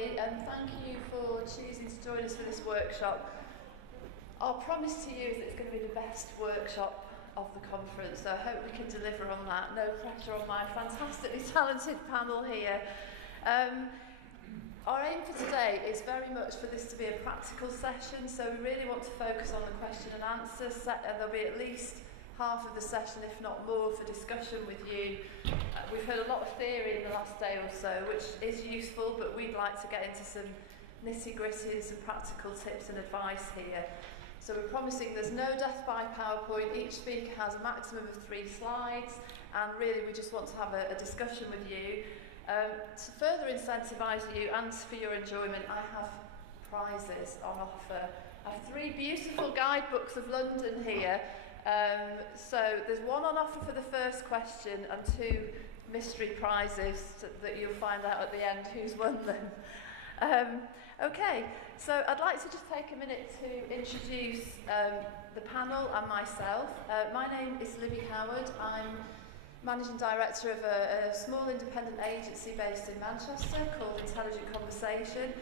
everybody, and thank you for choosing to join us for this workshop. Our promise to you is that it's going to be the best workshop of the conference, so I hope we can deliver on that. No pressure on my fantastically talented panel here. Our aim for today is very much for this to be a practical session, so we really want to focus on the question and answer set, and there'll be at least half of the session, if not more, for discussion with you. We've heard a lot of theory in the last day or so, which is useful, but we'd like to get into some nitty-gritty and some practical tips and advice here. So we're promising there's no death by PowerPoint. Each speaker has a maximum of 3 slides, and really we just want to have a discussion with you. To further incentivise you and for your enjoyment, I have prizes on offer. I have 3 beautiful guidebooks of London here. So there's one on offer for the first question and 2 mystery prizes that you'll find out at the end who's won them. Okay, so I'd like to just take a minute to introduce the panel and myself. My name is Libby Howard. I'm Managing Director of a small independent agency based in Manchester called Intelligent Conversation.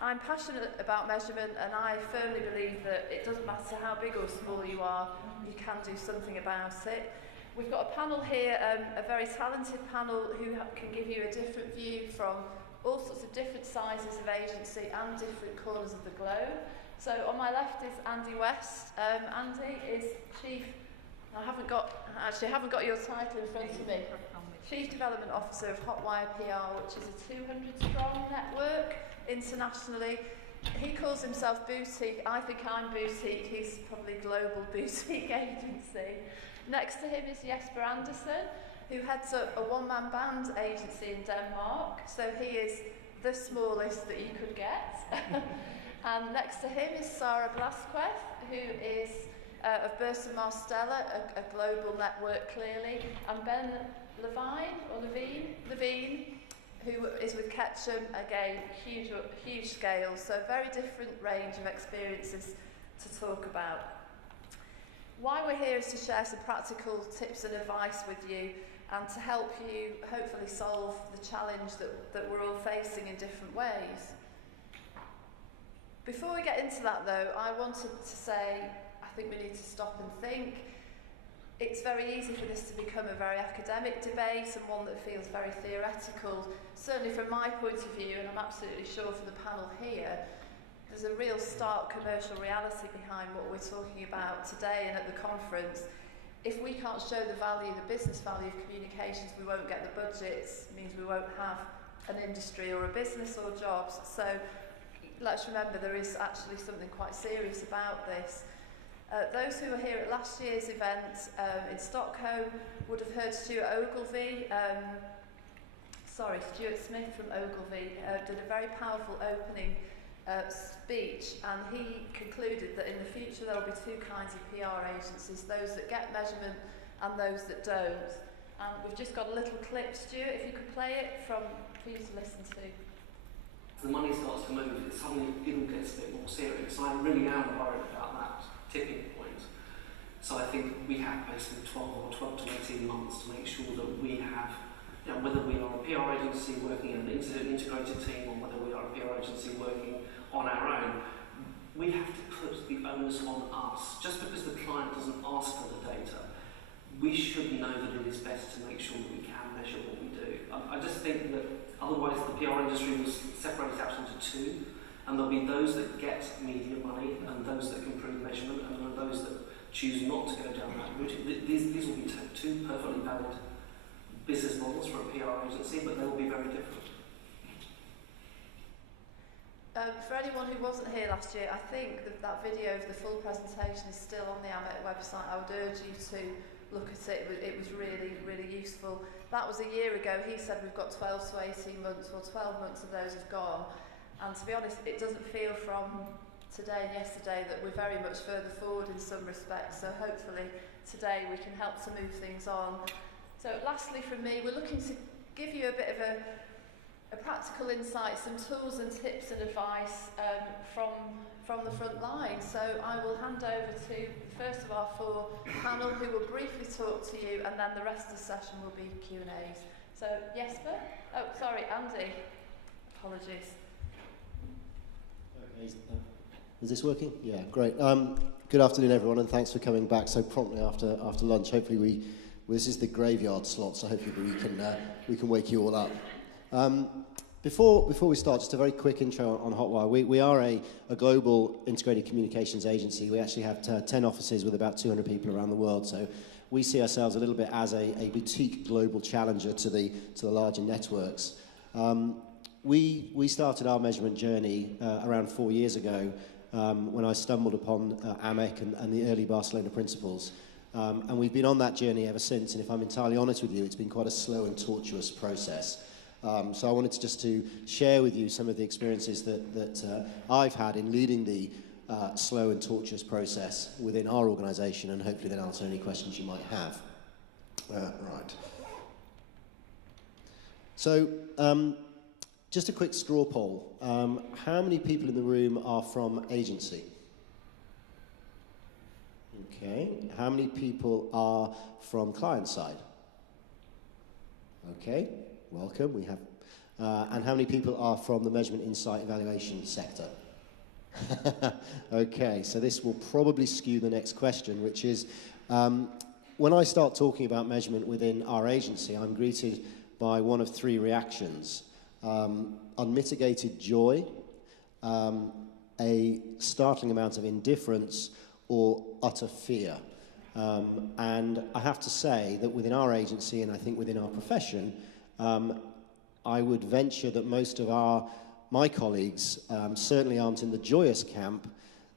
I'm passionate about measurement, and I firmly believe that it doesn't matter how big or small you are, you can do something about it. We've got a panel here, a very talented panel who can give you a different view from all sorts of different sizes of agency and different corners of the globe. So on my left is Andy West. Andy is Chief, I haven't got your title in front of me. Chief Development Officer of Hotwire PR, which is a 200-strong network internationally. He calls himself boutique. I think I'm boutique. He's probably global boutique agency. Next to him is Jesper Andersen, who heads up a one-man band agency in Denmark. So he is the smallest that you could get. And next to him is Sarah Blasquez, who is of Burson Marstella, a global network clearly, and Ben Levine, who is with Ketchum, again, huge scale, so very different range of experiences to talk about. Why we're here is to share some practical tips and advice with you and to help you hopefully solve the challenge that we're all facing in different ways. Before we get into that though, I wanted to say I think we need to stop and think. It's very easy for this to become a very academic debate and one that feels very theoretical. Certainly from my point of view, and I'm absolutely sure for the panel here, there's a real stark commercial reality behind what we're talking about today and at the conference. If we can't show the value, the business value of communications, we won't get the budgets. It means we won't have an industry or a business or jobs. So let's remember there is actually something quite serious about this. Those who were here at last year's event in Stockholm would have heard Stuart Smith from Ogilvy did a very powerful opening speech, and he concluded that in the future there will be 2 kinds of PR agencies, those that get measurement and those that don't. And we've just got a little clip, Stuart, if you could play it for you to listen to. The money starts to move, suddenly it gets a bit more serious. I really am worried about that tipping point. So I think we have basically 12 to 18 months to make sure that we have, whether we are a PR agency working in an integrated team or whether we are a PR agency working on our own, we have to put the onus on us. Just because the client doesn't ask for the data, we should know that it is best to make sure that we can measure what we do. I just think that otherwise the PR industry will separate out into 2, and there'll be those that get media money and those that can prove measurement, and there are those that choose not to go down that route. These will be 2 perfectly valid business models for a PR agency, but they will be very different. For anyone who wasn't here last year, I think that video of the full presentation is still on the AMET website. I would urge you to look at it. It was really, really useful. That was a year ago. He said we've got 12 to 18 months, or 12 months of those have gone. And to be honest, it doesn't feel from today and yesterday that we're very much further forward in some respects. So hopefully today we can help to move things on. So lastly from me, we're looking to give you a bit of a practical insight, some tools and tips and advice from the front line. So I will hand over to the first of our 4 panel, who will briefly talk to you, and then the rest of the session will be Q&As. So Jesper? Oh, sorry, Andy. Apologies. Okay, is this working? Yeah, great. Good afternoon, everyone, and thanks for coming back so promptly after lunch. Hopefully, this is the graveyard slot, so hopefully we can wake you all up. Before we start, just a very quick intro on Hotwire. We are a global integrated communications agency. We actually have 10 offices with about 200 people around the world. So we see ourselves a little bit as a boutique global challenger to the larger networks. We started our measurement journey around 4 years ago when I stumbled upon AMEC and the early Barcelona principles. And we've been on that journey ever since. And if I'm entirely honest with you, it's been quite a slow and tortuous process. So I wanted to share with you some of the experiences that I've had in leading the slow and tortuous process within our organisation, and hopefully then answer any questions you might have. Right. So just a quick straw poll. How many people in the room are from agency? Okay. How many people are from client side? Okay. Welcome. We have, and how many people are from the measurement, insight, evaluation sector? Okay, so this will probably skew the next question, which is, when I start talking about measurement within our agency, I'm greeted by one of three reactions: unmitigated joy, a startling amount of indifference, or utter fear. And I have to say that within our agency, and I think within our profession, I would venture that most of my colleagues certainly aren't in the joyous camp.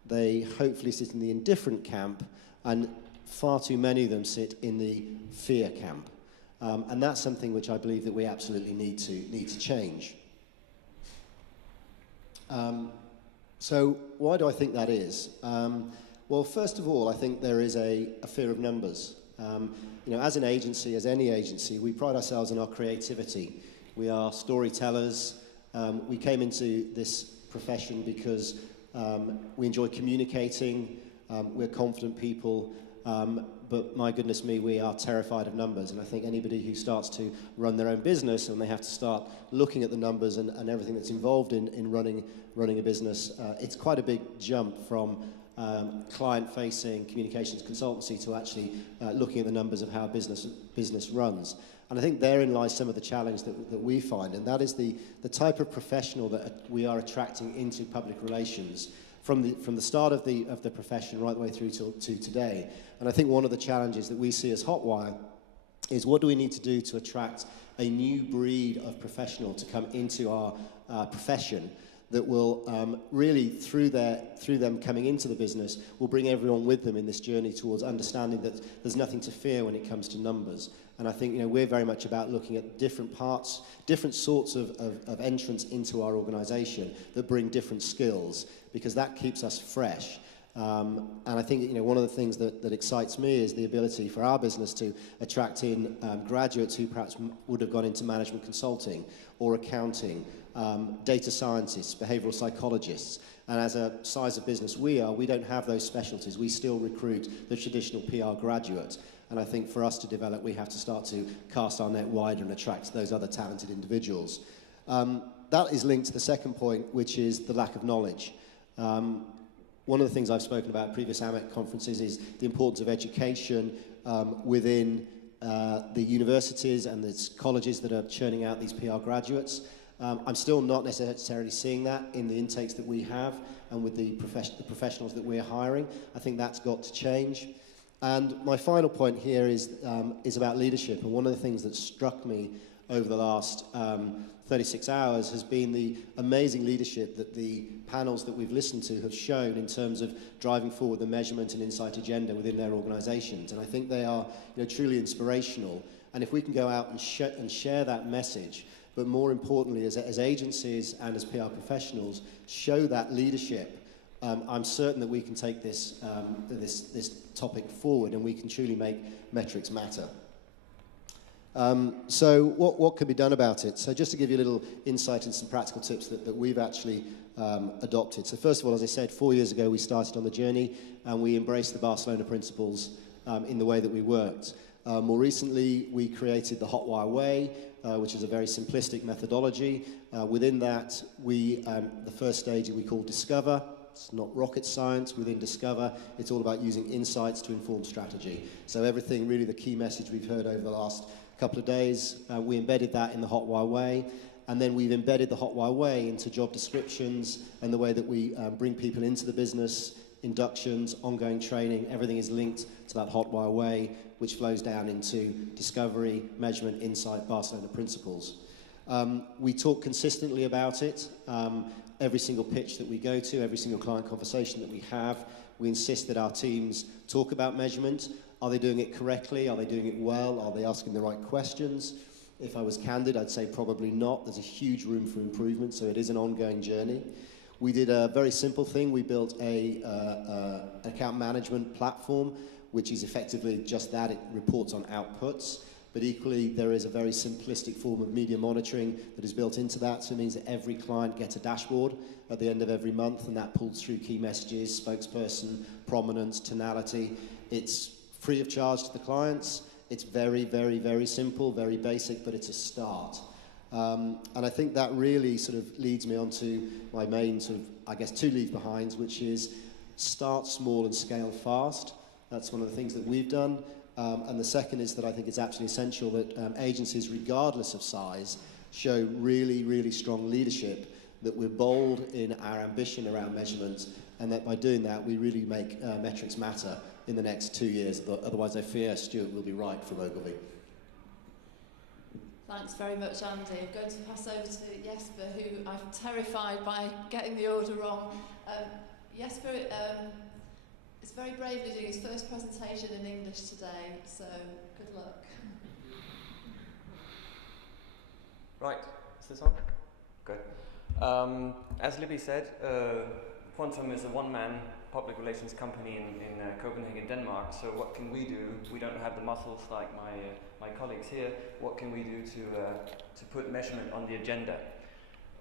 They hopefully sit in the indifferent camp, and far too many of them sit in the fear camp. And that's something which I believe that we absolutely need to change. So why do I think that is? Well, first of all, I think there is a fear of numbers. As an agency, as any agency, we pride ourselves on our creativity. We are storytellers. We came into this profession because we enjoy communicating. We're confident people. But my goodness me, we are terrified of numbers. And I think anybody who starts to run their own business and they have to start looking at the numbers and everything that's involved in running a business, it's quite a big jump from client-facing communications consultancy to actually looking at the numbers of how business runs. And I think therein lies some of the challenge that we find, and that is the type of professional that we are attracting into public relations from the start of the profession right the way through to today. And I think one of the challenges that we see as Hotwire is, what do we need to do to attract a new breed of professional to come into our profession that will really, through them coming into the business, will bring everyone with them in this journey towards understanding that there's nothing to fear when it comes to numbers. And I think we're very much about looking at different parts, different sorts of entrants into our organisation that bring different skills, because that keeps us fresh. And I think one of the things that excites me is the ability for our business to attract in graduates who perhaps would have gone into management consulting or accounting, data scientists, behavioural psychologists. And as a size of business we don't have those specialties. We still recruit the traditional PR graduate. And I think for us to develop, we have to start to cast our net wider and attract those other talented individuals. That is linked to the second point, which is the lack of knowledge. One of the things I've spoken about at previous AMEC conferences is the importance of education within the universities and the colleges that are churning out these PR graduates. I'm still not necessarily seeing that in the intakes that we have and with the professionals that we're hiring. I think that's got to change. And my final point here is about leadership. And one of the things that struck me over the last 36 hours has been the amazing leadership that the panels that we've listened to have shown in terms of driving forward the measurement and insight agenda within their organisations. And I think they are truly inspirational. And if we can go out and share that message, but more importantly, as agencies and as PR professionals, show that leadership, I'm certain that we can take this topic forward and we can truly make metrics matter. So what can be done about it? So just to give you a little insight and some practical tips that we've actually adopted. So first of all, as I said, 4 years ago we started on the journey and we embraced the Barcelona principles in the way that we worked. More recently, we created the Hotwire Way, which is a very simplistic methodology. Within that, the first stage we call Discover. It's not rocket science. Within Discover, it's all about using insights to inform strategy. So everything, really the key message we've heard over the last couple of days, we embedded that in the Hotwire Way. And then we've embedded the Hotwire Way into job descriptions and the way that we bring people into the business, inductions, ongoing training. Everything is linked to that Hotwire Way, which flows down into discovery, measurement, insight, Barcelona principles. We talk consistently about it. Every single pitch that we go to, every single client conversation that we have, we insist that our teams talk about measurement. Are they doing it correctly? Are they doing it well? Are they asking the right questions? If I was candid, I'd say probably not. There's a huge room for improvement, so it is an ongoing journey. We did a very simple thing. We built an account management platform, which is effectively just that. It reports on outputs. But equally, there is a very simplistic form of media monitoring that is built into that. So it means that every client gets a dashboard at the end of every month, and that pulls through key messages, spokesperson, prominence, tonality. It's free of charge to the clients. It's very, very, very simple, very basic, but it's a start. And I think that really sort of leads me on to my main sort of, I guess, two leave behinds, which is start small and scale fast. That's one of the things that we've done. And the second is that I think it's absolutely essential that agencies, regardless of size, show really, really strong leadership, that we're bold in our ambition around measurement, and that by doing that, we really make metrics matter in the next 2 years. Otherwise, I fear Stuart will be right from Ogilvy. Thanks very much, Andy. I'm going to pass over to Jesper, who I'm terrified by getting the order wrong. Jesper is very bravely doing his first presentation in English today, so good luck. Right, is this on? Good. As Libby said, Quantum is a one-man public relations company in Copenhagen, Denmark. So what can we do? We don't have the muscles like my colleagues here. What can we do to put measurement on the agenda?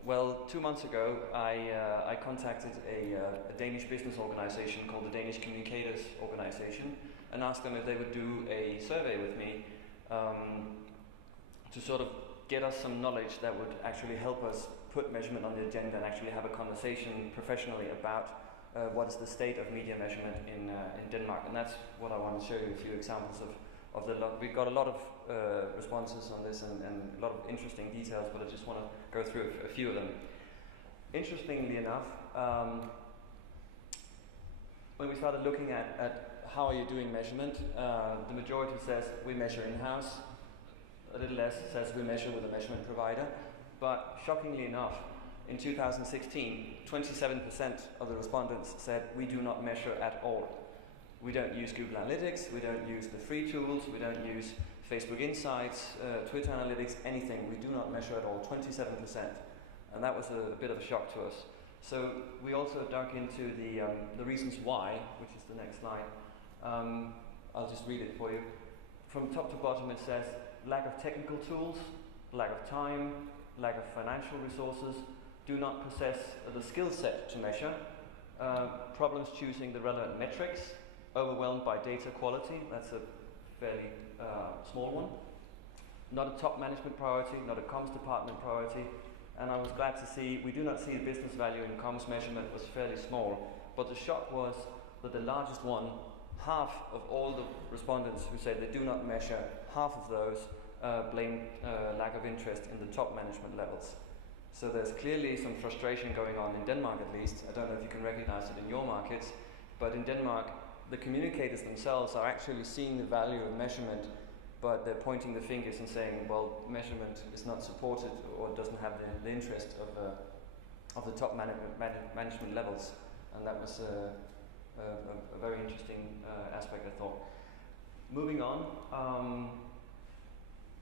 Well, 2 months ago, I contacted a Danish business organization called the Danish Communicators Organization and asked them if they would do a survey with me to sort of get us some knowledge that would actually help us put measurement on the agenda and actually have a conversation professionally about what is the state of media measurement in Denmark. And that's what I want to show you, a few examples of the lot. We got a lot of responses on this and a lot of interesting details, but I just want to go through a few of them. Interestingly enough, when we started looking at how are you doing measurement, the majority says we measure in-house. A little less says we measure with a measurement provider. But shockingly enough, in 2016, 27% of the respondents said we do not measure at all. We don't use Google Analytics, we don't use the free tools, we don't use Facebook Insights, Twitter Analytics, anything. We do not measure at all, 27%. And that was a bit of a shock to us. So we also dug into the reasons why, which is the next slide. I'll just read it for you. From top to bottom it says, lack of technical tools, lack of time, lack of financial resources, do not possess the skill set to measure, problems choosing the relevant metrics, overwhelmed by data quality, that's a fairly small one, not a top management priority, not a comms department priority, and I was glad to see, we do not see the business value in comms measurement was fairly small, but the shock was that the largest one, half of all the respondents who said they do not measure, half of those blamed lack of interest in the top management levels. So there's clearly some frustration going on in Denmark at least. I don't know if you can recognize it in your markets, but in Denmark, the communicators themselves are actually seeing the value of measurement, but they're pointing the fingers and saying, well, measurement is not supported or doesn't have the interest of the top management levels. And that was a very interesting aspect, I thought. Moving on,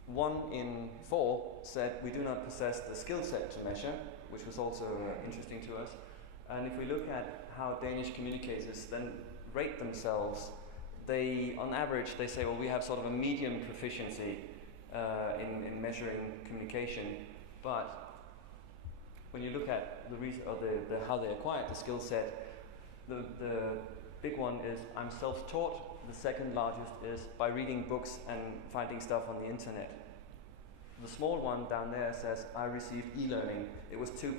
1 in 4 said we do not possess the skill set to measure, which was also interesting to us. And if we look at how Danish communicators then rate themselves, they, on average, they say, well, we have sort of a medium proficiency in measuring communication, but when you look at the reason or how they acquired the skill set, the big one is I'm self-taught, The second largest is by reading books and finding stuff on the internet. The small one down there says, I received e-learning. It was 2%.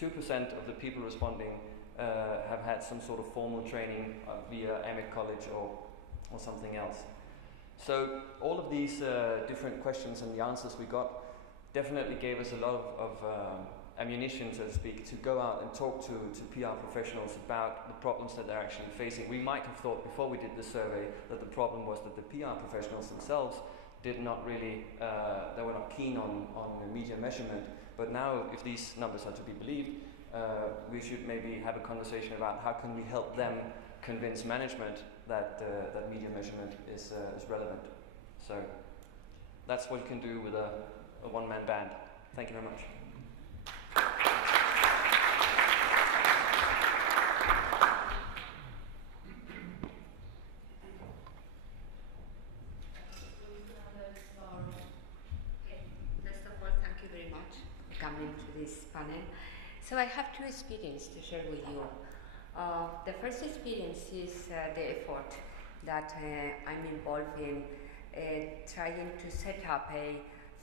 2% of the people responding have had some sort of formal training via AMIC College or something else. So all of these different questions and the answers we got definitely gave us a lot of ammunition, so to speak, to go out and talk to PR professionals about the problems that they're actually facing. We might have thought before we did the survey that the problem was that the PR professionals themselves did not really, they were not keen on media measurement. But now, if these numbers are to be believed, we should maybe have a conversation about how can we help them convince management that that media measurement is relevant. So that's what you can do with a one-man band. Thank you very much. First of all, thank you very much for coming to this panel. So I have two experiences to share with you. The first experience is the effort that I'm involved in trying to set up a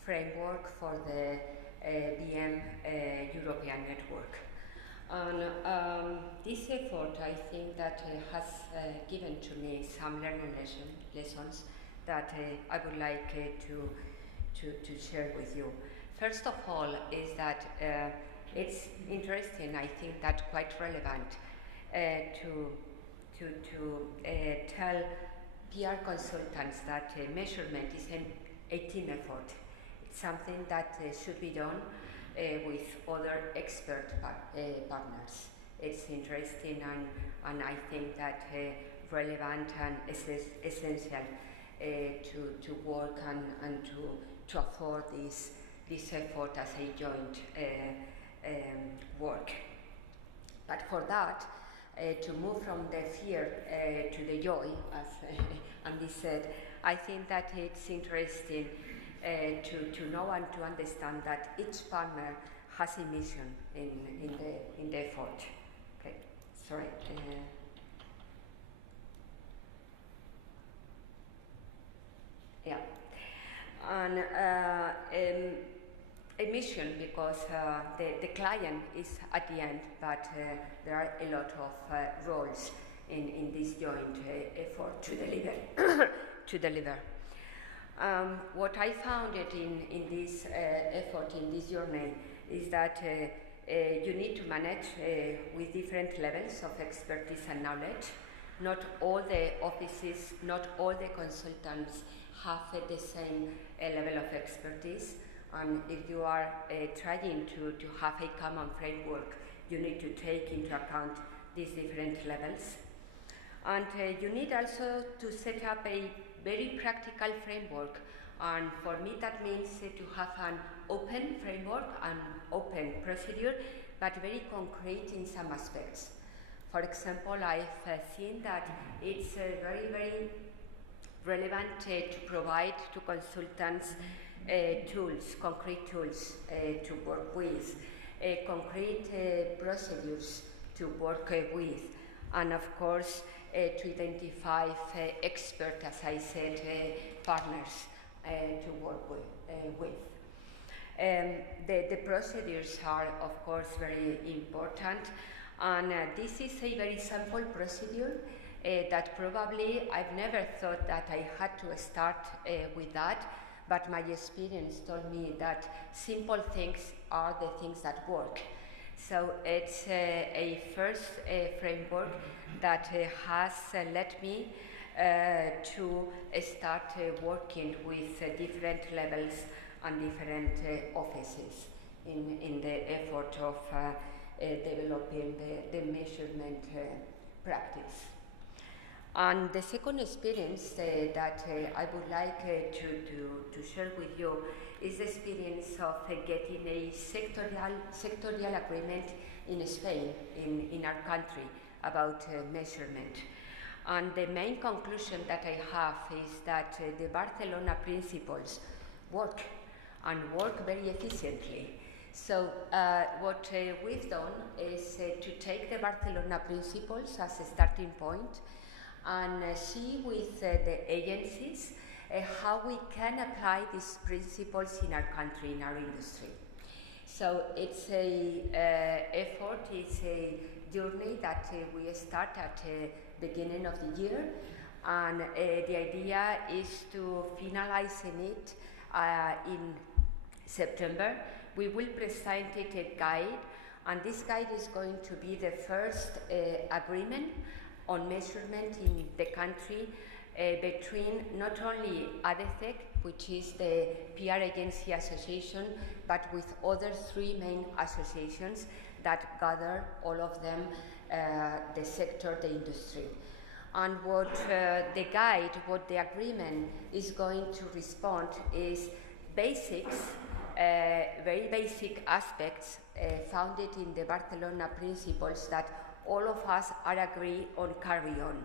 framework for the BM European network. And this effort, I think that has given to me some learning lessons that I would like to share with you. First of all is that it's interesting, I think that quite relevant to tell PR consultants that measurement is a team effort. It's something that should be done with other expert partners. It's interesting and I think that relevant and essential to work and to afford this effort as a joint work. But for that, to move from the fear to the joy, as Andy said, I think that it's interesting to know and to understand that each partner has a mission in the effort. Okay, sorry. Yeah, and a mission because the client is at the end, but there are a lot of roles in this joint effort to deliver. What I found in this effort, in this journey, is that you need to manage with different levels of expertise and knowledge. Not all the offices, not all the consultants have the same level of expertise. And if you are trying to have a common framework, you need to take into account these different levels. And you need also to set up a very practical framework. And for me, that means to have an open framework, an open procedure, but very concrete in some aspects. For example, I've seen that it's very, very relevant to provide to consultants tools, concrete tools to work with, concrete procedures to work with, and of course to identify expert, as I said, partners to work with. The procedures are of course very important, and this is a very simple procedure that probably I've never thought that I had to start with that. But my experience told me that simple things are the things that work. So it's a first framework that has led me to start working with different levels and different offices in the effort of developing the measurement practice. And the second experience that I would like to share with you is the experience of getting a sectorial agreement in Spain, in our country, about measurement. And the main conclusion that I have is that the Barcelona principles work, and work very efficiently. So what we've done is to take the Barcelona principles as a starting point and see with the agencies how we can apply these principles in our country, in our industry. So it's a effort, it's a journey that we start at the beginning of the year, and the idea is to finalize it in September. We will present it a guide, and this guide is going to be the first agreement on measurement in the country between not only ADECEC, which is the PR Agency Association, but with other 3 main associations that gather all of them, the sector, the industry. And what the guide, what the agreement is going to respond is basics, very basic aspects founded in the Barcelona principles that all of us are agree on carry on.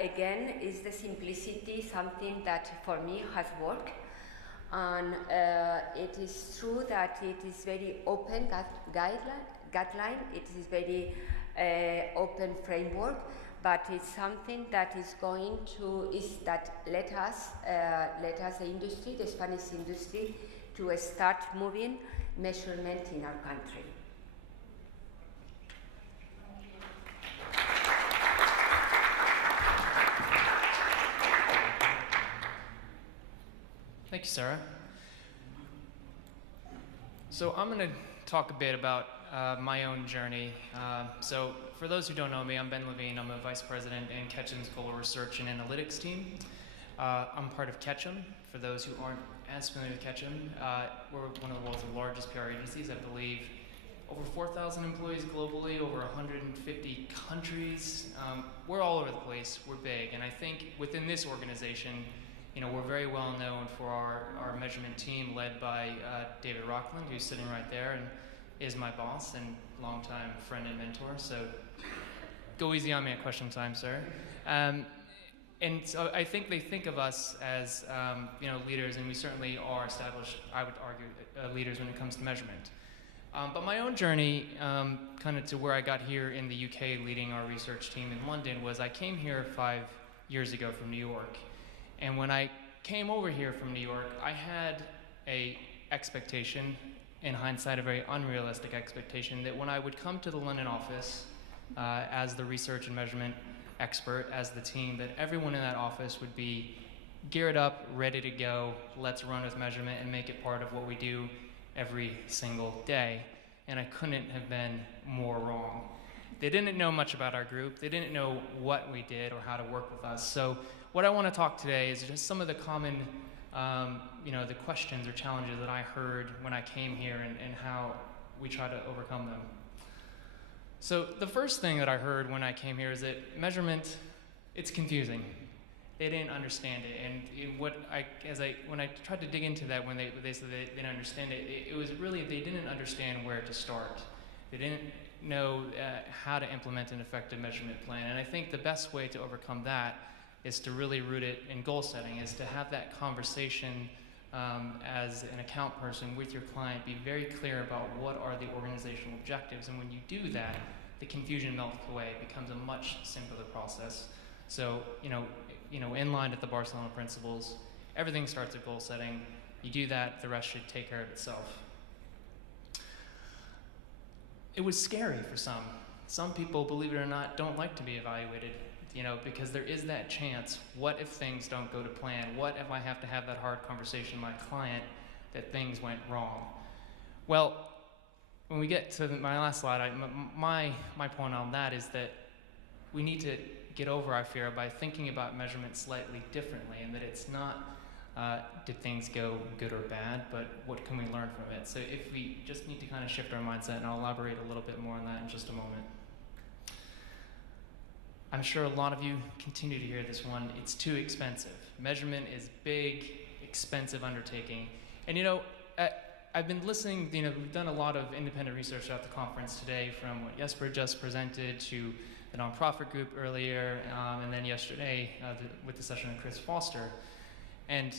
Again, is the simplicity something that for me has worked, and it is true that it is very open guideline, it is very open framework, but it's something that is going to, let us the industry, the Spanish industry, to start moving measurement in our country. Thank you, Sarah. So I'm going to talk a bit about my own journey. So for those who don't know me, I'm Ben Levine. I'm a vice president in Ketchum's Global Research and Analytics team. I'm part of Ketchum. For those who aren't as familiar with Ketchum, we're one of the world's largest PR agencies. I believe over 4,000 employees globally, over 150 countries. We're all over the place. We're big. And I think within this organization, we're very well known for our measurement team led by David Rockland, who's sitting right there and is my boss and longtime friend and mentor. So go easy on me at question time, sir. And so I think they think of us as leaders, and we certainly are established, I would argue, leaders when it comes to measurement. But my own journey, kind of to where I got here in the UK leading our research team in London, was I came here 5 years ago from New York. And when I came over here from New York, I had a expectation, in hindsight a very unrealistic expectation, that when I would come to the London office as the research and measurement expert, as the team, that everyone in that office would be geared up, ready to go, let's run with measurement and make it part of what we do every single day. And I couldn't have been more wrong. They didn't know much about our group. They didn't know what we did or how to work with us. So what I want to talk today is just some of the common, the questions or challenges that I heard when I came here and how we try to overcome them. So the first thing that I heard when I came here is that measurement, it's confusing. They didn't understand it, and when I tried to dig into that, when they said they didn't understand it, it was really they didn't understand where to start. They didn't know how to implement an effective measurement plan, and I think the best way to overcome that is to really root it in goal setting, is to have that conversation as an account person with your client, be very clear about what are the organizational objectives, and when you do that, the confusion melts away. It becomes a much simpler process. So, in line with the Barcelona principles, everything starts with goal setting. You do that, the rest should take care of itself. It was scary for some. Some people, believe it or not, don't like to be evaluated, because there is that chance. What if things don't go to plan? What if I have to have that hard conversation with my client that things went wrong? Well, when we get to my last slide, my point on that is that we need to get over our fear by thinking about measurement slightly differently, and that it's not did things go good or bad, but what can we learn from it? So if we just need to kind of shift our mindset, and I'll elaborate a little bit more on that in just a moment. I'm sure a lot of you continue to hear this one. It's too expensive. Measurement is big, expensive undertaking. And I've been listening, we've done a lot of independent research at the conference today, from what Jesper just presented to the nonprofit group earlier, and then yesterday with the session with Chris Foster. And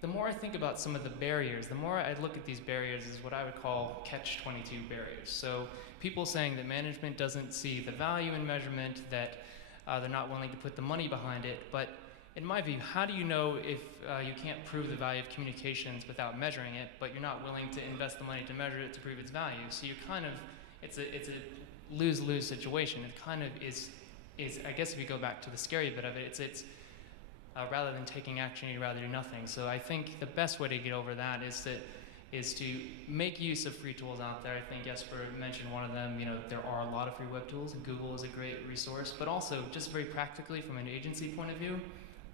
the more I think about some of the barriers, the more I look at these barriers as what I would call catch-22 barriers. So people saying that management doesn't see the value in measurement, that they're not willing to put the money behind it. But in my view, how do you know if you can't prove the value of communications without measuring it, but you're not willing to invest the money to measure it to prove its value? So you're kind of, it's a lose-lose situation. It kind of is I guess if you go back to the scary bit of it, it's rather than taking action, you'd rather do nothing. So I think the best way to get over that is to make use of free tools out there. I think Jesper mentioned one of them. You know, there are a lot of free web tools, and Google is a great resource. But also, just very practically from an agency point of view,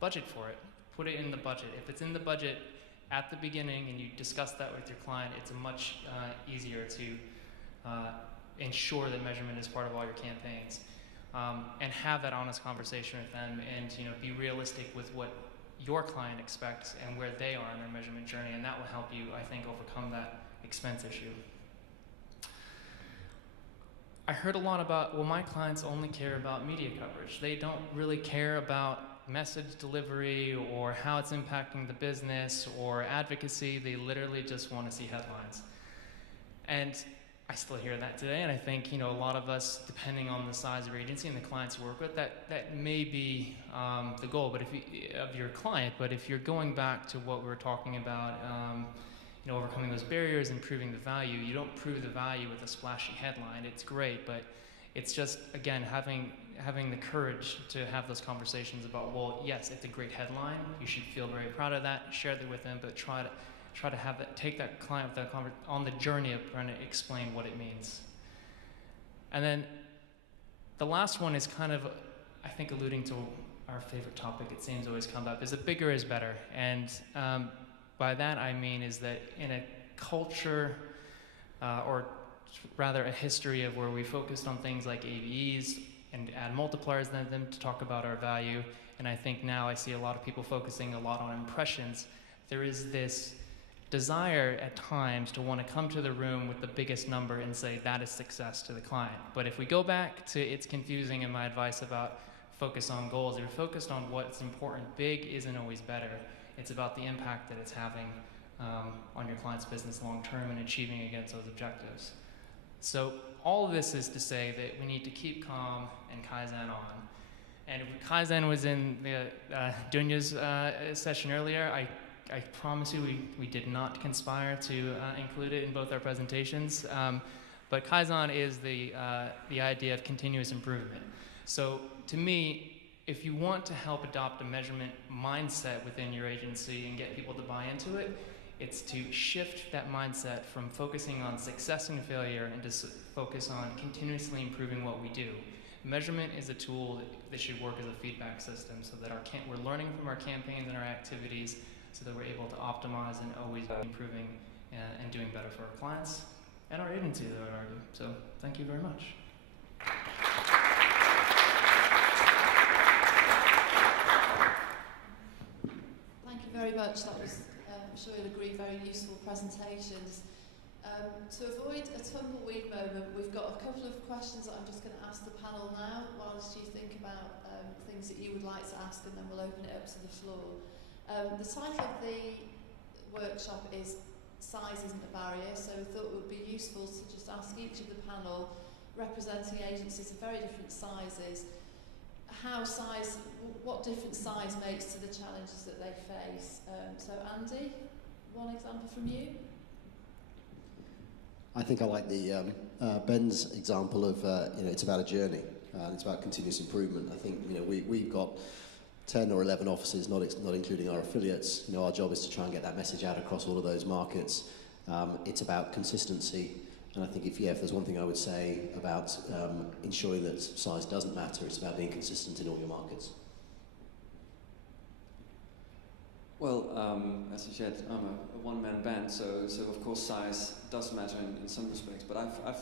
budget for it. Put it in the budget. If it's in the budget at the beginning and you discuss that with your client, it's much easier to ensure that measurement is part of all your campaigns. And have that honest conversation with them, and be realistic with what your client expects and where they are in their measurement journey, and that will help you, I think, overcome that expense issue. I heard a lot about, well, my clients only care about media coverage. They don't really care about message delivery or how it's impacting the business or advocacy. They literally just want to see headlines. And I still hear that today, and I think a lot of us, depending on the size of your agency and the clients you work with, that may be the goal. But of your client, but if you're going back to what we were talking about, overcoming those barriers and proving the value, you don't prove the value with a splashy headline. It's great, but it's just, again, having the courage to have those conversations about, well, yes, it's a great headline. You should feel very proud of that. Share that with them, but try to have that, take that client on the journey of trying to explain what it means. And then the last one is kind of, I think, alluding to our favorite topic, it seems always come up, is that bigger is better. And by that I mean is that in a culture, or rather a history of where we focused on things like AVEs and add multipliers than them to talk about our value, and I think now I see a lot of people focusing a lot on impressions, there is this desire at times to want to come to the room with the biggest number and say that is success to the client. But if we go back to, it's confusing in my advice about focus on goals, if you're focused on what's important, big isn't always better. It's about the impact that it's having on your client's business long term and achieving against those objectives. So all of this is to say that we need to keep calm and Kaizen on. And if Kaizen was in the Dunya's session earlier, I promise you we did not conspire to include it in both our presentations. But Kaizen is the idea of continuous improvement. So to me, if you want to help adopt a measurement mindset within your agency and get people to buy into it, it's to shift that mindset from focusing on success and failure and to focus on continuously improving what we do. Measurement is a tool that should work as a feedback system so that we're learning from our campaigns and our activities so that we're able to optimize and always be improving and doing better for our clients and our agency, I would argue. So thank you very much. Thank you very much. That was, I'm sure you'll agree, very useful presentations. To avoid a tumbleweed moment, we've got a couple of questions that I'm just going to ask the panel now whilst you think about things that you would like to ask, and then we'll open it up to the floor. The title of the workshop is Size Isn't a Barrier, so we thought it would be useful to just ask each of the panel, representing agencies of very different sizes, what different size makes to the challenges that they face. So Andy, one example from you? I think I like the Ben's example of it's about a journey. It's about continuous improvement. I think we've got 10 or 11 offices, not including our affiliates. Our job is to try and get that message out across all of those markets. It's about consistency, and I think if there's one thing I would say about ensuring that size doesn't matter, it's about being consistent in all your markets. Well, as you said, I'm a one-man band, so of course size does matter in some respects. But I've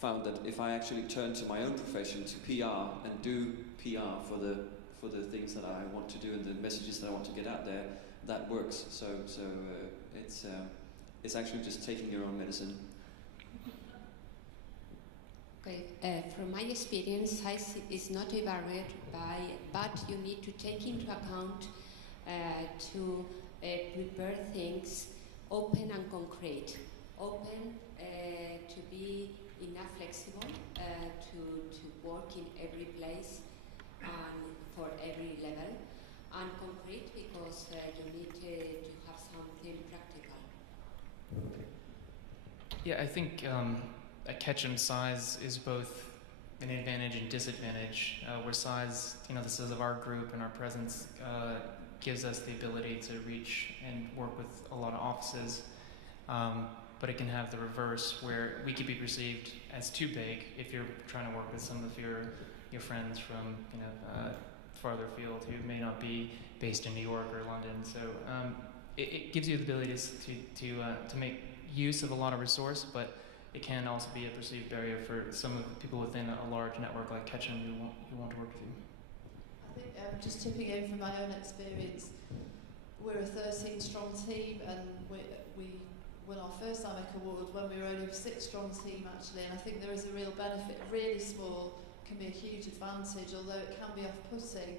found that if I actually turn to my own profession, to PR, and do PR for the things that I want to do and the messages that I want to get out there, that works. So it's actually just taking your own medicine. Okay, from my experience, size is not a barrier, but you need to take into account to prepare things open and concrete. Open to be enough flexible to work in every place, and for every level, and concrete because you need to have something practical. Yeah, I think at Ketchum, size is both an advantage and disadvantage. Where size, the size of our group and our presence gives us the ability to reach and work with a lot of offices, but it can have the reverse where we could be perceived as too big if you're trying to work with some of your friends from farther afield who may not be based in New York or London. So it gives you the ability to make use of a lot of resource, but it can also be a perceived barrier for some of the people within a large network like Ketchum who want to work with you. I think just tipping in from my own experience, we're a 13-strong team, and we won our first AMEC award when we were only a 6-strong team actually, and I think there is a real benefit. Really small can be a huge advantage, although it can be off-putting.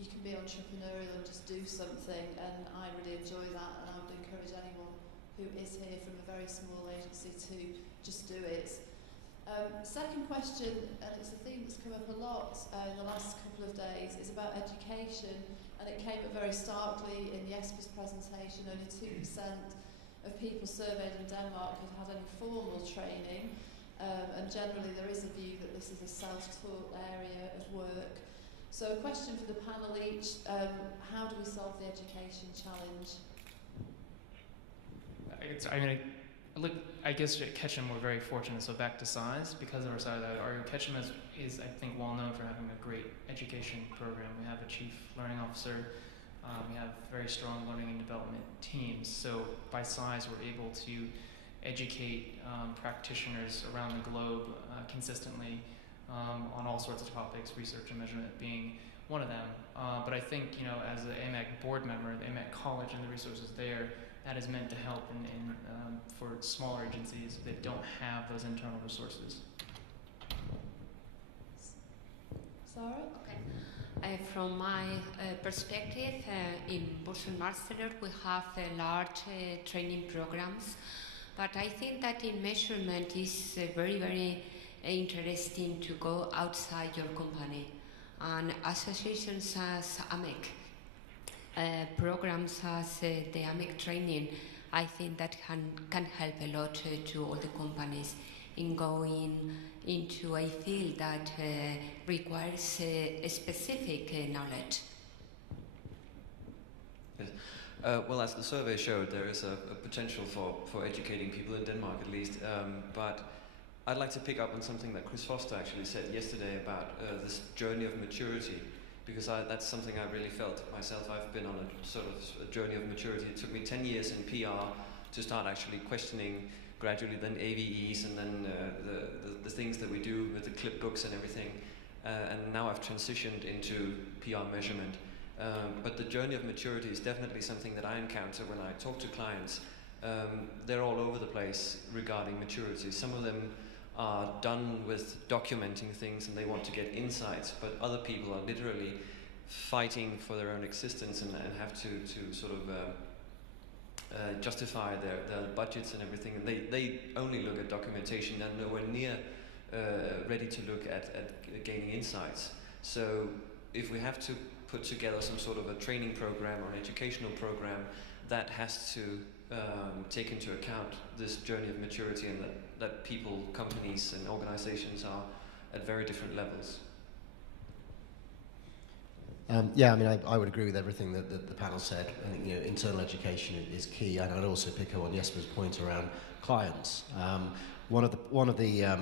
You can be entrepreneurial and just do something, and I really enjoy that, and I would encourage anyone who is here from a very small agency to just do it. Second question, and it's a theme that's come up a lot in the last couple of days, is about education, and it came up very starkly in Jesper's presentation. Only 2% of people surveyed in Denmark had any formal training, and generally there is a view that this is a self-taught area of work. So a question for the panel each, how do we solve the education challenge? I guess at Ketchum we're very fortunate, so back to size, because of our size, Ketchum is I think well known for having a great education program. We have a chief learning officer, we have very strong learning and development teams, so by size we're able to educate practitioners around the globe consistently on all sorts of topics, research and measurement being one of them. But I think, as an AMEC board member, the AMEC College and the resources there, that is meant to help for smaller agencies that don't have those internal resources. Sarah? Okay. From my perspective, in Burson-Marsteller we have large training programs, but I think that in measurement is very, very interesting to go outside your company. And associations as AMEC, programs as the AMEC training, I think that can help a lot to all the companies in going into a field that requires a specific knowledge. Yes. Well, as the survey showed, there is a potential for educating people in Denmark at least, but I'd like to pick up on something that Chris Foster actually said yesterday about this journey of maturity, because that's something I really felt myself. I've been on a sort of a journey of maturity. It took me 10 years in PR to start actually questioning gradually then AVEs and then the things that we do with the clip books and everything. And now I've transitioned into PR measurement. But the journey of maturity is definitely something that I encounter when I talk to clients. They're all over the place regarding maturity. Some of them are done with documenting things and they want to get insights, but other people are literally fighting for their own existence and have to sort of justify their budgets and everything, and they only look at documentation and nowhere near ready to look at gaining insights. So if we have to put together some sort of a training program or an educational program that has to take into account this journey of maturity, and that people, companies and organizations are at very different levels. Yeah, I mean, I would agree with everything that the panel said. I think, internal education is key, and I'd also pick up on Jesper's point around clients. One of the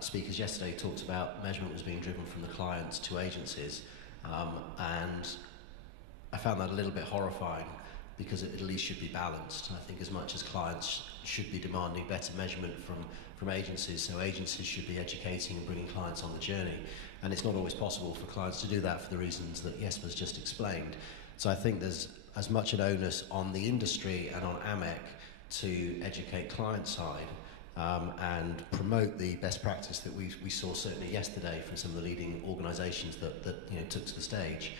speakers yesterday talked about measurement was being driven from the clients to agencies, and I found that a little bit horrifying, because it at least should be balanced. I think as much as clients should be demanding better measurement from agencies, so agencies should be educating and bringing clients on the journey. And it's not always possible for clients to do that for the reasons that Jesper's just explained. So I think there's as much an onus on the industry and on AMEC to educate client side and promote the best practice that we saw certainly yesterday from some of the leading organisations that took to the stage,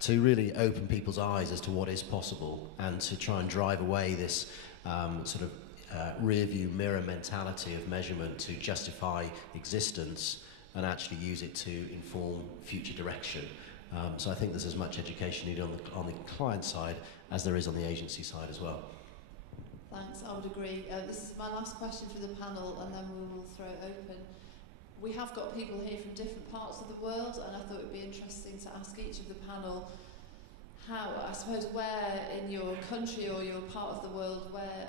to really open people's eyes as to what is possible, and to try and drive away this sort of rear view mirror mentality of measurement to justify existence and actually use it to inform future direction. So I think there's as much education needed on the client side as there is on the agency side as well. Thanks, I would agree. This is my last question for the panel, and then we will throw it open. We have got people here from different parts of the world, and I thought it would be interesting to ask each of the panel how, I suppose, where in your country or your part of the world, where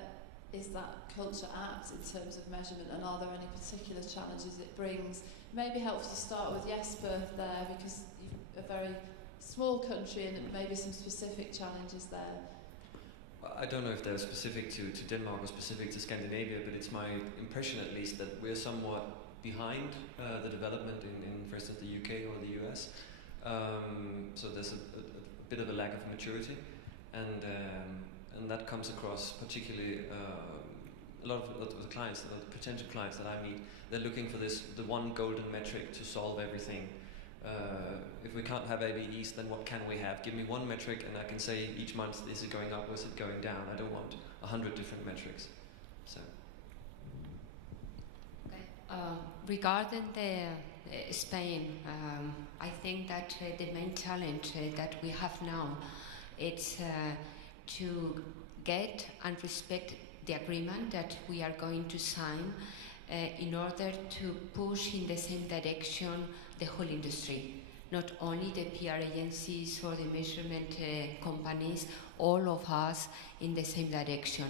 is that culture at in terms of measurement, and are there any particular challenges it brings? Maybe helpful to start with Jesper there, because you're a very small country and maybe some specific challenges there. I don't know if they're specific to Denmark or specific to Scandinavia, but it's my impression at least that we're somewhat behind the development in, for instance, the UK or the US. So there's a bit of a lack of maturity, and that comes across particularly a lot of the clients, the potential clients that I meet. They're looking for the one golden metric to solve everything. If we can't have ABEs, then what can we have? Give me one metric and I can say each month, is it going up or is it going down? I don't want 100 different metrics. So. Regarding Spain, I think that the main challenge that we have now is to get and respect the agreement that we are going to sign in order to push in the same direction the whole industry, not only the PR agencies or the measurement companies, all of us in the same direction.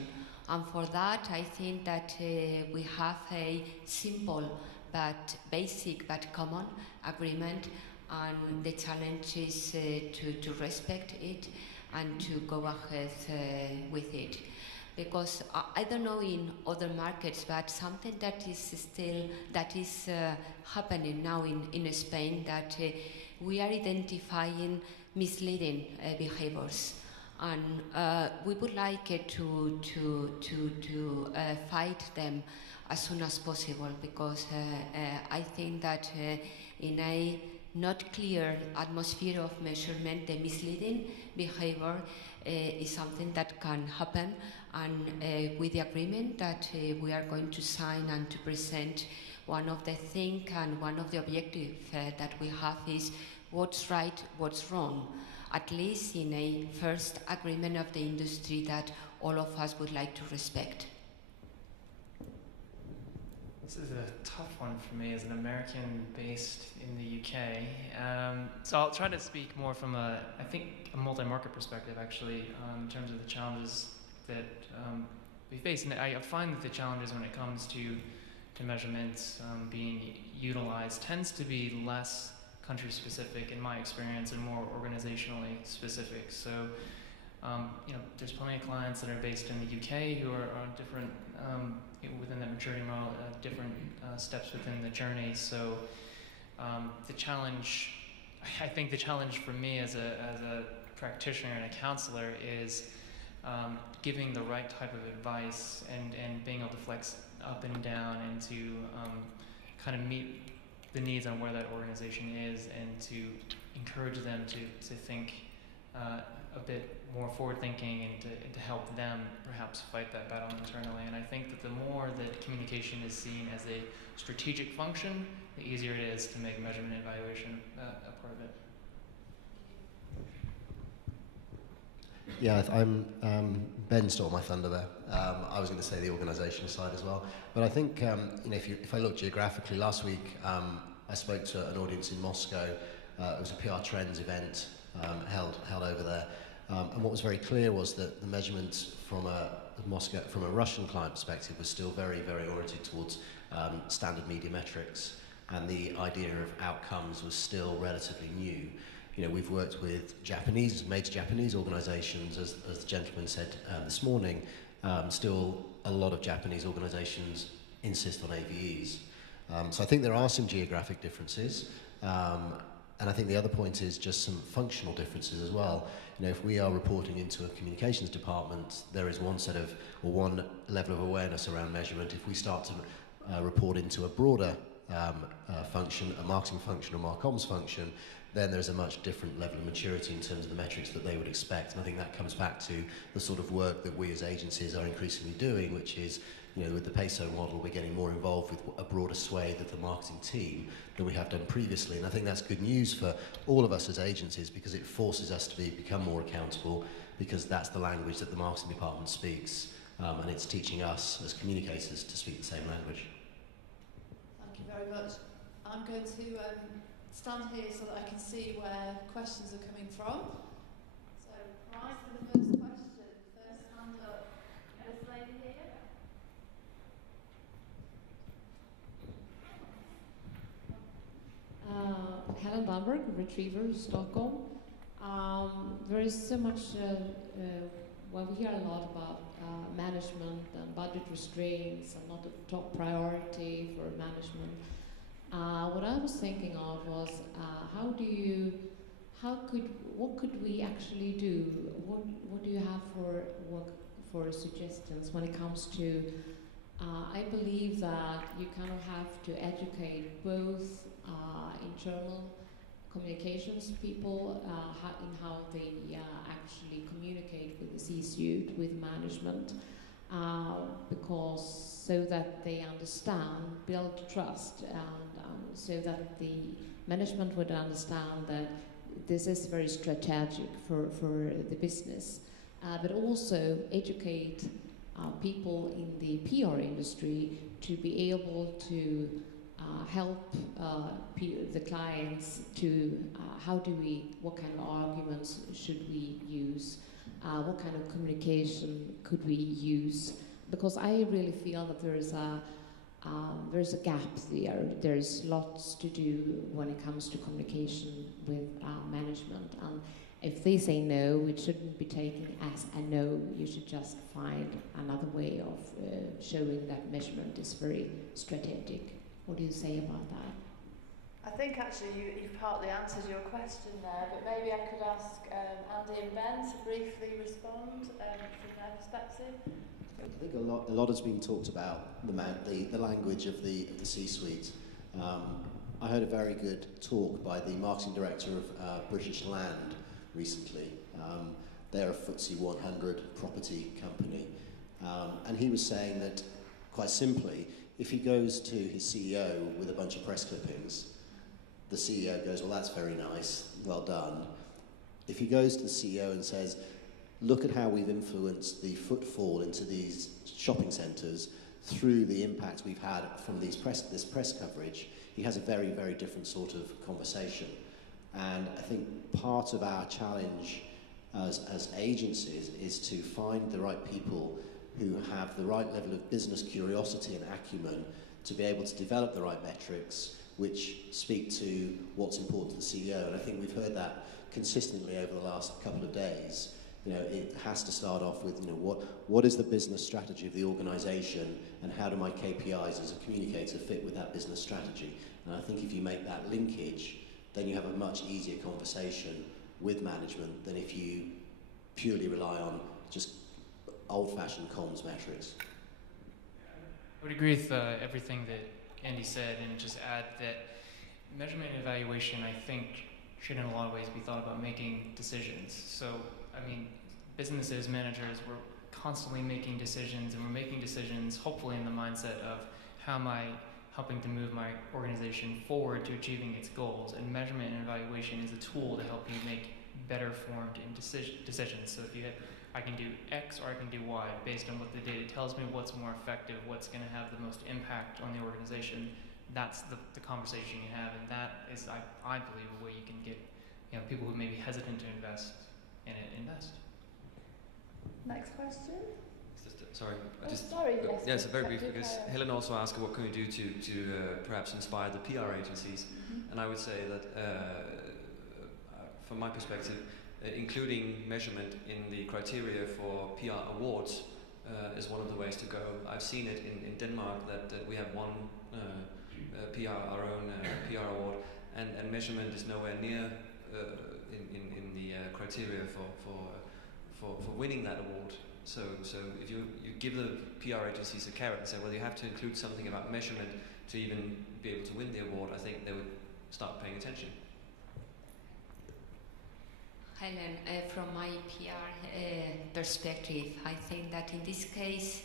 And for that, I think that we have a simple but basic but common agreement, and the challenge is to respect it and to go ahead with it. Because I don't know in other markets, but something that is happening now in Spain, that we are identifying misleading behaviors, and we would like to fight them as soon as possible, because I think that in a not clear atmosphere of measurement, the misleading behavior is something that can happen, and with the agreement that we are going to sign and to present, one of the things and one of the objectives that we have is what's right, what's wrong, at least in a first agreement of the industry that all of us would like to respect. This is a tough one for me as an American based in the UK. So I'll try to speak more from a multi-market perspective, actually, in terms of the challenges that we face. And I find that the challenges when it comes to measurements being utilized tends to be less country specific in my experience and more organizationally specific. So there's plenty of clients that are based in the UK who are on different within that maturity model, different steps within the journey. So the challenge, I think the challenge for me as a practitioner and a counselor is giving the right type of advice and being able to flex up and down and to kind of meet the needs on where that organization is, and to encourage them to think a bit more forward-thinking and to help them perhaps fight that battle internally. And I think that the more that communication is seen as a strategic function, the easier it is to make measurement and evaluation a part of it. Yeah, Ben stole my thunder there. I was going to say the organisation side as well, but I think if I look geographically, last week I spoke to an audience in Moscow. It was a PR Trends event held over there, and what was very clear was that the measurements from a Russian client perspective was still very, very oriented towards standard media metrics, and the idea of outcomes was still relatively new. We've worked with major Japanese organisations, as the gentleman said this morning. Still, a lot of Japanese organisations insist on AVEs. So I think there are some geographic differences, and I think the other point is just some functional differences as well. If we are reporting into a communications department, there is one level of awareness around measurement. If we start to report into a broader function, a marketing function, or marcoms function, then there's a much different level of maturity in terms of the metrics that they would expect. And I think that comes back to the sort of work that we as agencies are increasingly doing, which is, you know, with the PESO model, we're getting more involved with a broader swathe of the marketing team than we have done previously. And I think that's good news for all of us as agencies, because it forces us to become more accountable, because that's the language that the marketing department speaks, and it's teaching us as communicators to speak the same language. Thank you very much. I'm going to stand here so that I can see where questions are coming from. So, right for the first question. First hand up. This lady here. Helen Bamberg, Retriever, Stockholm. There is so much, well, we hear a lot about management and budget restraints and not a top priority for management. What I was thinking of was, what could we actually do? What do you have for suggestions when it comes to? I believe that you kind of have to educate both internal communications people in how they actually communicate with the C-suite, with management, because so that they understand, build trust, and so that the management would understand that this is very strategic for the business, but also educate people in the PR industry to be able to help the clients to what kind of arguments should we use, what kind of communication could we use, because I really feel that there's a gap there. There's lots to do when it comes to communication with management, and if they say no, it shouldn't be taken as a no. You should just find another way of showing that measurement is very strategic. What do you say about that? I think actually you've partly answered your question there, but maybe I could ask Andy and Ben to briefly respond from their perspective. I think a lot has been talked about the language of the C-suite. I heard a very good talk by the marketing director of British Land recently. They're a FTSE 100 property company, and he was saying that, quite simply, if he goes to his CEO with a bunch of press clippings, the CEO goes, well, that's very nice, well done. If he goes to the CEO and says, look at how we've influenced the footfall into these shopping centres through the impact we've had from this press coverage, he has a very, very different sort of conversation. And I think part of our challenge as agencies is to find the right people who have the right level of business curiosity and acumen to be able to develop the right metrics which speak to what's important to the CEO. And I think we've heard that consistently over the last couple of days. You know, it has to start off with, you know, what is the business strategy of the organisation, and how do my KPIs as a communicator fit with that business strategy? And I think if you make that linkage, then you have a much easier conversation with management than if you purely rely on just old-fashioned comms metrics. I would agree with everything that Andy said, and just add that measurement and evaluation, I think, should in a lot of ways be thought about making decisions. So, I mean, businesses, managers, we're constantly making decisions, and we're making decisions hopefully in the mindset of how am I helping to move my organization forward to achieving its goals, and measurement and evaluation is a tool to help you make better formed decisions. So if you have, I can do X or I can do Y based on what the data tells me, what's more effective, what's going to have the most impact on the organization. That's the conversation you have, and that is, I believe, a way you can get, you know, people who may be hesitant to invest in it, invest. Next question. Yes, very brief, because Helen also asked what can we do to perhaps inspire the PR agencies, and I would say that from my perspective, including measurement in the criteria for PR awards is one of the ways to go. I've seen it in Denmark that we have one our own PR award, and measurement is nowhere near in the criteria for winning that award. So if you give the PR agencies a carrot and say, well, you have to include something about measurement to even be able to win the award, I think they would start paying attention. Helen, from my PR perspective, I think that in this case,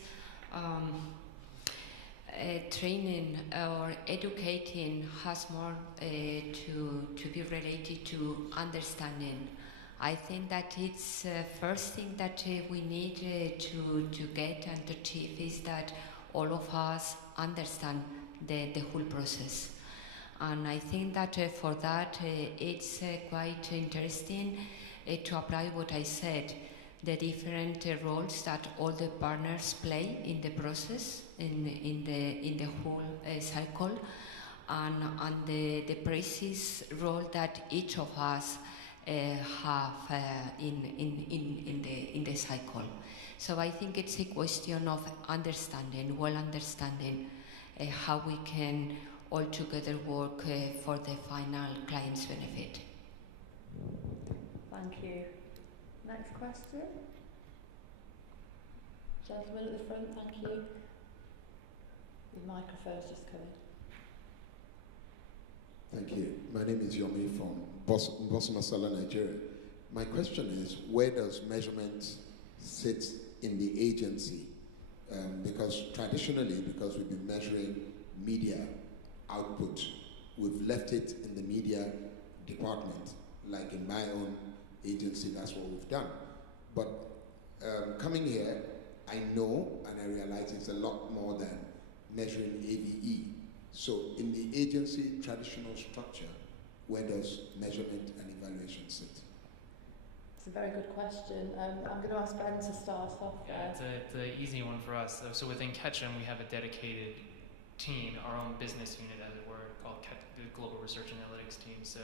training or educating has more to be related to understanding. I think that it's first thing that we need to get and to achieve is that all of us understand the whole process. And I think that for that it's quite interesting to apply what I said, the different roles that all the partners play in the process, in the whole cycle, and the precise role that each of us have in the cycle. So I think it's a question of understanding, well understanding how we can all together work for the final client's benefit. Thank you. Next question. Gentleman at the front, thank you. The microphone's just coming. Thank you. My name is Yomi from Bosomasala, Nigeria. My question is, where does measurement sit in the agency? Because traditionally, because we've been measuring media output, we've left it in the media department. Like in my own agency, that's what we've done. But coming here, I know and I realize it's a lot more than measuring AVE. So in the agency traditional structure, where does measurement and evaluation sit? It's a very good question. I'm going to ask Ben to start off there. Yeah, it's an easy one for us. So within Ketchum, we have a dedicated team, our own business unit, as it were, called the Global Research Analytics Team. So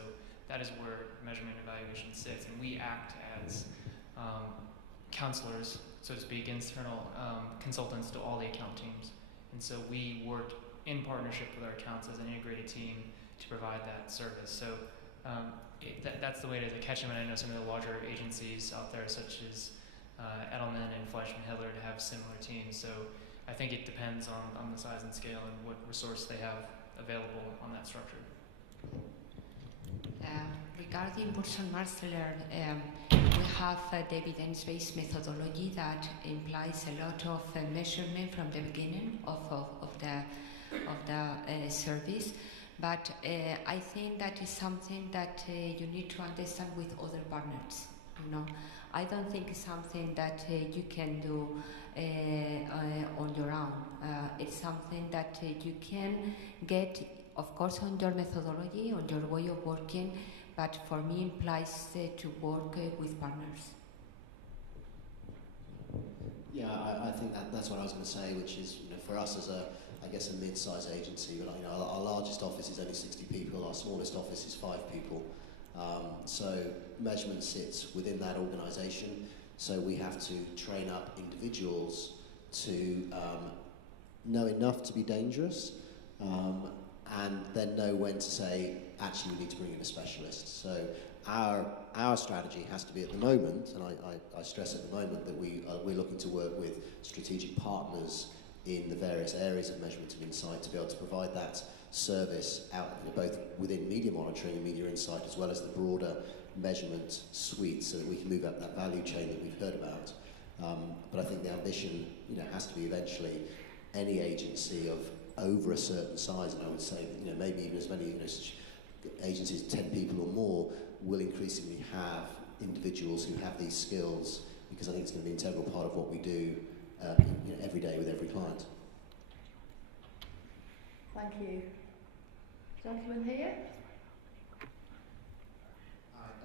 that is where measurement and evaluation sits, and we act as counselors, so to speak, internal consultants to all the account teams. And so we work in partnership with our accounts as an integrated team to provide that service. So that's the way it is at Ketchum, and I know some of the larger agencies out there, such as Edelman and Fleischmann Hiller, to have similar teams. So I think it depends on the size and scale and what resource they have available on that structure. Regarding Burson-Marsteller, we have the evidence-based methodology that implies a lot of measurement from the beginning of the service. But I think that is something that you need to understand with other partners. You know, I don't think it's something that you can do on your own. It's something that you can get, of course, on your methodology, on your way of working, but for me implies to work with partners. Yeah, I think that's what I was going to say, which is, you know, for us as a mid-sized agency, you know, our largest office is only 60 people, our smallest office is 5 people. So measurement sits within that organisation. So we have to train up individuals to know enough to be dangerous, and then know when to say, actually, we need to bring in a specialist. So our strategy has to be at the moment, and I stress at the moment that we're looking to work with strategic partners in the various areas of measurement and insight to be able to provide that service out, you know, both within media monitoring and media insight, as well as the broader measurement suite, so that we can move up that value chain that we've heard about. But I think the ambition, you know, has to be eventually any agency of over a certain size, and I would say that, you know, maybe even as many, you know, such agencies, 10 people or more, will increasingly have individuals who have these skills, because I think it's going to be an integral part of what we do, you know, every day with every client. Thank you. Gentleman here.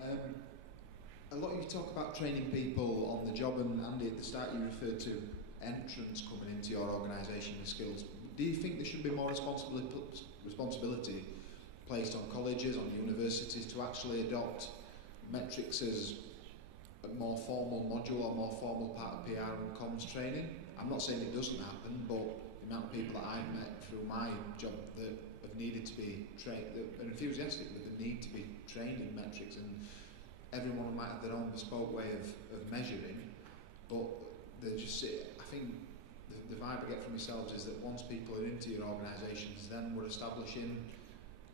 Hi. A lot of you talk about training people on the job, and Andy, at the start you referred to entrants coming into your organisation with skills. Do you think there should be more responsibility placed on colleges, on universities, to actually adopt metrics as a more formal module or more formal part of PR and comms training? I'm not saying it doesn't happen, but the amount of people that I've met through my job that have needed to be trained, that are enthusiastic with the need to be trained in metrics, and everyone might have their own bespoke way of measuring, but they just, I think the vibe I get from yourselves is that once people are into your organisations, then we're establishing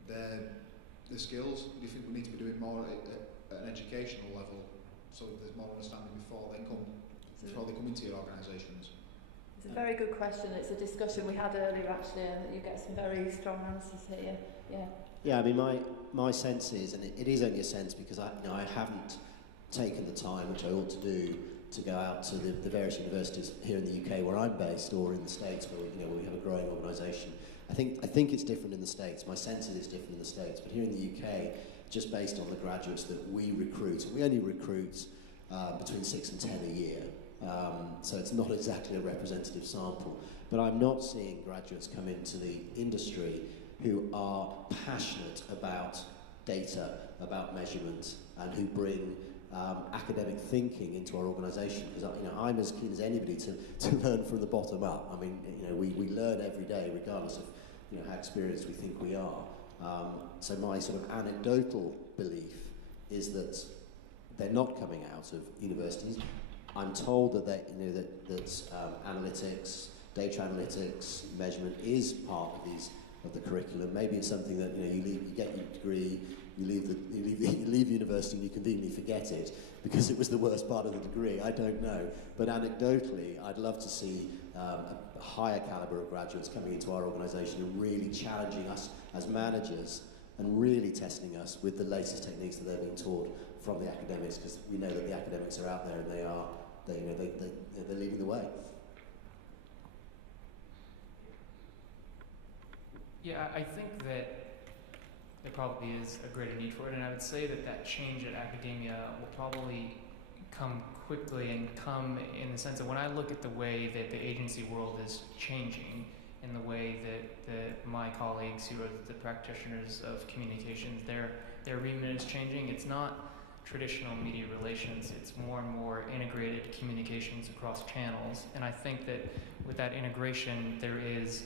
the skills. Do you think we need to be doing more at an educational level, so there's more understanding before they come into your organisations? It's a very good question. It's a discussion we had earlier actually, and you get some very strong answers here. Yeah. Yeah, I mean, my sense is, and it is only a sense because I haven't taken the time, which I ought to do, to go out to the various universities here in the UK where I'm based, or in the States where we have a growing organisation. I think it's different in the States. My sense is it's different in the States, but here in the UK, just based on the graduates that we recruit, and we only recruit between 6 and 10 a year, so it's not exactly a representative sample. But I'm not seeing graduates come into the industry who are passionate about data, about measurement, and who bring academic thinking into our organisation. Because I'm as keen as anybody to learn from the bottom up. I mean, we learn every day, regardless of how experienced we think we are. So my sort of anecdotal belief is that they're not coming out of universities. I'm told that analytics, data analytics, measurement is part of the curriculum. Maybe it's something that you get your degree, you leave university and you conveniently forget it because it was the worst part of the degree. I don't know, but anecdotally, I'd love to see a higher calibre of graduates coming into our organisation and really challenging us as managers and really testing us with the latest techniques that they're being taught from the academics, because we know that the academics are out there and they're leading the way. Yeah, I think that there probably is a greater need for it, and I would say that change at academia will probably come quickly and come in the sense that when I look at the way that the agency world is changing, in the way that my colleagues who are the practitioners of communications, their remit is changing. It's not traditional media relations, it's more and more integrated communications across channels, and I think that with that integration there is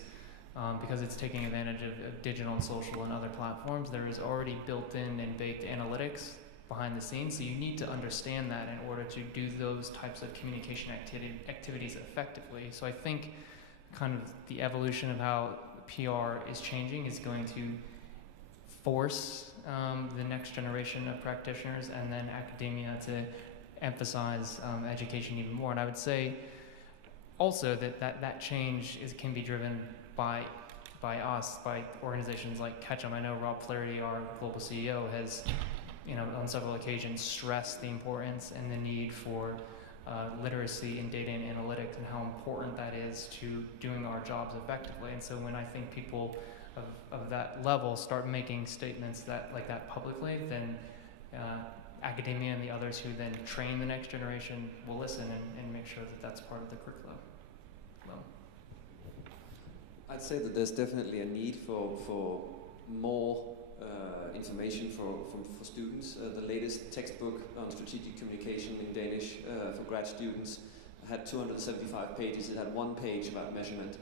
because it's taking advantage of digital and social and other platforms, there is already built-in and baked analytics behind the scenes, so you need to understand that in order to do those types of communication activities effectively. So I think kind of the evolution of how PR is changing is going to force the next generation of practitioners and then academia to emphasize education even more. And I would say also that change can be driven by us, by organizations like Ketchum. I know Rob Flaherty, our global CEO, has on several occasions stressed the importance and the need for literacy in data and analytics and how important that is to doing our jobs effectively. And so when I think people of that level start making statements like that publicly, then academia and the others who then train the next generation will listen and make sure that that's part of the curriculum. I'd say that there's definitely a need for more information for students. The latest textbook on strategic communication in Danish for grad students had 275 pages. It had one page about measurement.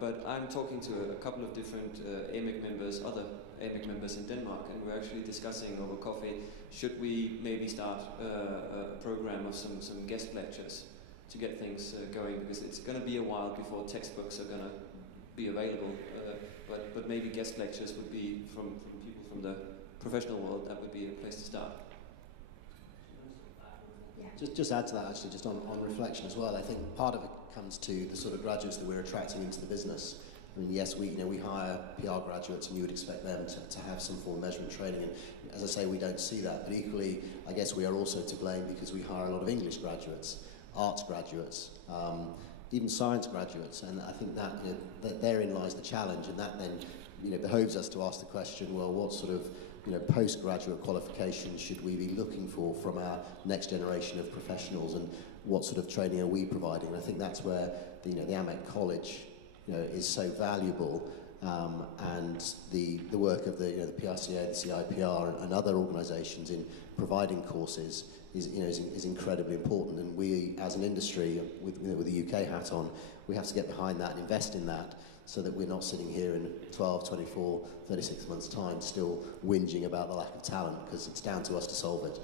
But I'm talking to a couple of different AMIC members, other AMIC members in Denmark, and we're actually discussing over coffee, should we maybe start a program of some guest lectures to get things going, because it's going to be a while before textbooks are going to be available, but maybe guest lectures would be from people from the professional world. That would be a place to start. Yeah. Just add to that, actually, just on reflection as well. I think part of it comes to the sort of graduates that we're attracting into the business. I mean, yes, we hire PR graduates, and you would expect them to have some form of measurement training. And as I say, we don't see that. But equally, I guess we are also to blame because we hire a lot of English graduates, arts graduates, even science graduates. And I think that therein lies the challenge. And that then behoves us to ask the question: well, what sort of postgraduate qualifications should we be looking for from our next generation of professionals, and what sort of training are we providing? And I think that's where the AMEC College is so valuable, and the work of the PRCA, the CIPR, and other organisations in providing courses is incredibly important. And we, as an industry, with the UK hat on, we have to get behind that and invest in that, so that we're not sitting here in 12, 24, 36 months' time still whinging about the lack of talent, because it's down to us to solve it.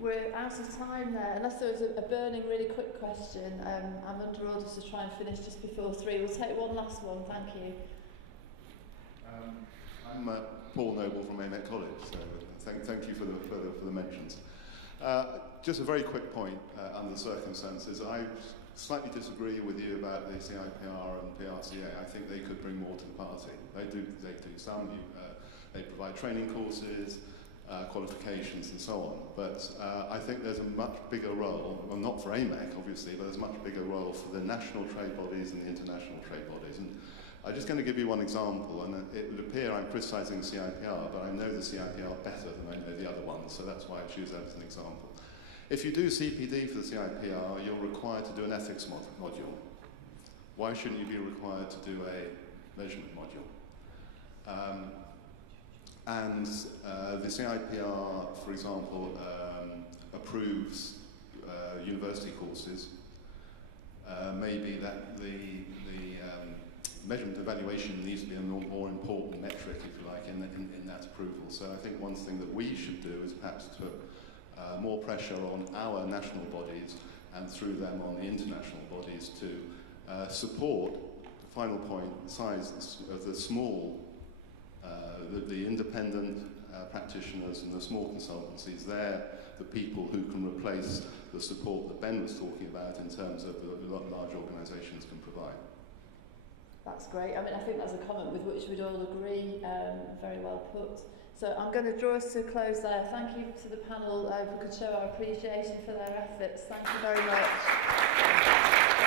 We're out of time there. Unless there was a burning, really quick question, I'm under orders to try and finish just before 3. We'll take one last one. Thank you. I'm Paul Noble from AMEC College, so thank you for the mentions. Just a very quick point under the circumstances. I slightly disagree with you about the CIPR and PRCA. I think they could bring more to the party. They do some. They provide training courses, qualifications and so on. But I think there's a much bigger role, well not for AMEC obviously, but there's a much bigger role for the national trade bodies and the international trade bodies. And I'm just going to give you one example, and it would appear I'm criticising CIPR, but I know the CIPR better than I know the other ones, so that's why I choose that as an example. If you do CPD for the CIPR, you're required to do an ethics module. Why shouldn't you be required to do a measurement module? The CIPR, for example, approves university courses. Maybe that the measurement evaluation needs to be a more important metric, if you like, in that approval. So I think one thing that we should do is perhaps put more pressure on our national bodies and through them on the international bodies to support, the final point, the size of the small, the independent practitioners and the small consultancies. They're the people who can replace the support that Ben was talking about in terms of the large organisations can provide. That's great. I mean, I think that's a comment with which we'd all agree. Very well put. So I'm going to draw us to a close there. Thank you to the panel. If we could show our appreciation for their efforts. Thank you very much.